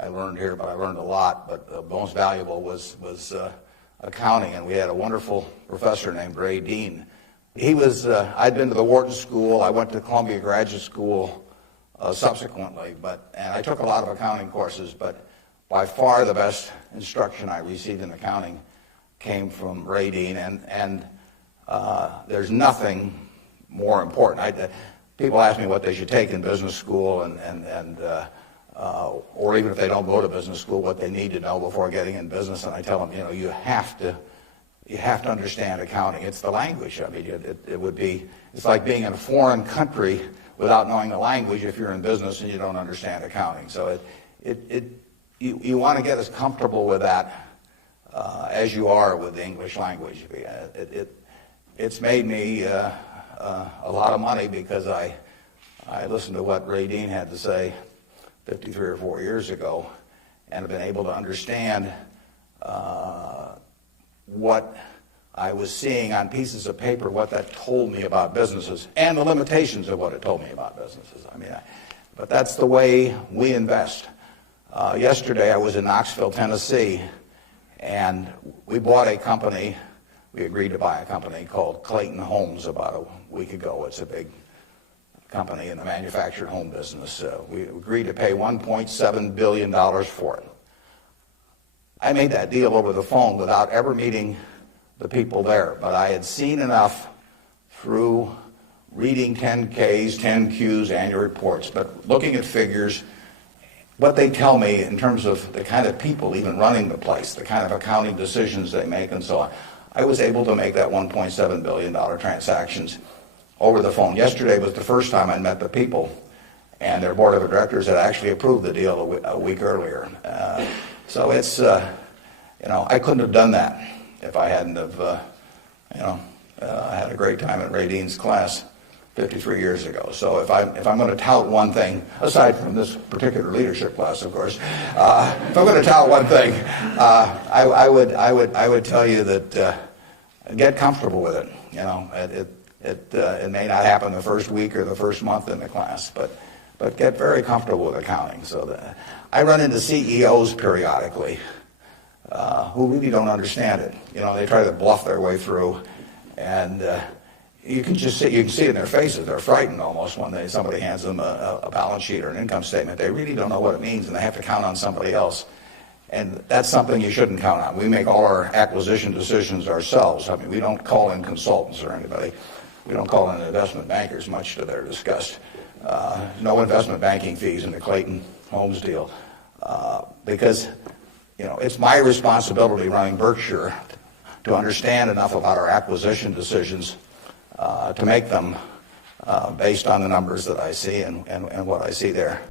I learned here, but I learned a lot. But the most valuable was accounting, and we had a wonderful professor named Ray Dean. He was, I'd been to the Wharton School. I went to Columbia Graduate School subsequently, and I took a lot of accounting courses, but by far the best instruction I received in accounting came from Ray Dean, and there's nothing more important. People ask me what they should take in business school, or even if they don't go to business school, what they need to know before getting in business, and I tell them, you have to understand accounting. It's the language. I mean, it's like being in a foreign country without knowing the language if you're in business and you don't understand accounting. So you want to get as comfortable with that as you are with the English language. It's made me a lot of money because I listened to what Ray Dean had to say 53 or 4 years ago, and have been able to understand what I was seeing on pieces of paper, what that told me about businesses, and the limitations of what it told me about businesses. But that's the way we invest. Yesterday I was in Knoxville, Tennessee, and we bought a company. We agreed to buy a company called Clayton Homes about a week ago. It's a big company in the manufactured home business. We agreed to pay $1.7 billion for it. I made that deal over the phone without ever meeting the people there, but I had seen enough through reading 10Ks, 10Qs, annual reports, but looking at figures, what they tell me in terms of the kind of people even running the place, the kind of accounting decisions they make and so on. I was able to make that $1.7 billion transactions over the phone. Yesterday was the first time I met the people, and their board of directors had actually approved the deal a week earlier. So it's, I couldn't have done that if I hadn't have, had a great time at Ray Dean's class 53 years ago. So if I'm going to tout one thing, aside from this particular leadership class, of course, if I'm going to tout one thing, I would tell you that get comfortable with it. It may not happen the first week or the first month in the class, but get very comfortable with accounting. So I run into CEOs periodically who really don't understand it. They try to bluff their way through, and you can see it in their faces. They're frightened almost when somebody hands them a balance sheet or an income statement. They really don't know what it means, and they have to count on somebody else. And that's something you shouldn't count on. We make all our acquisition decisions ourselves. I mean, we don't call in consultants or anybody. We don't call in investment bankers, much to their disgust. No investment banking fees in the Clayton Homes deal, because it's my responsibility running Berkshire to understand enough about our acquisition decisions to make them based on the numbers that I see and what I see there.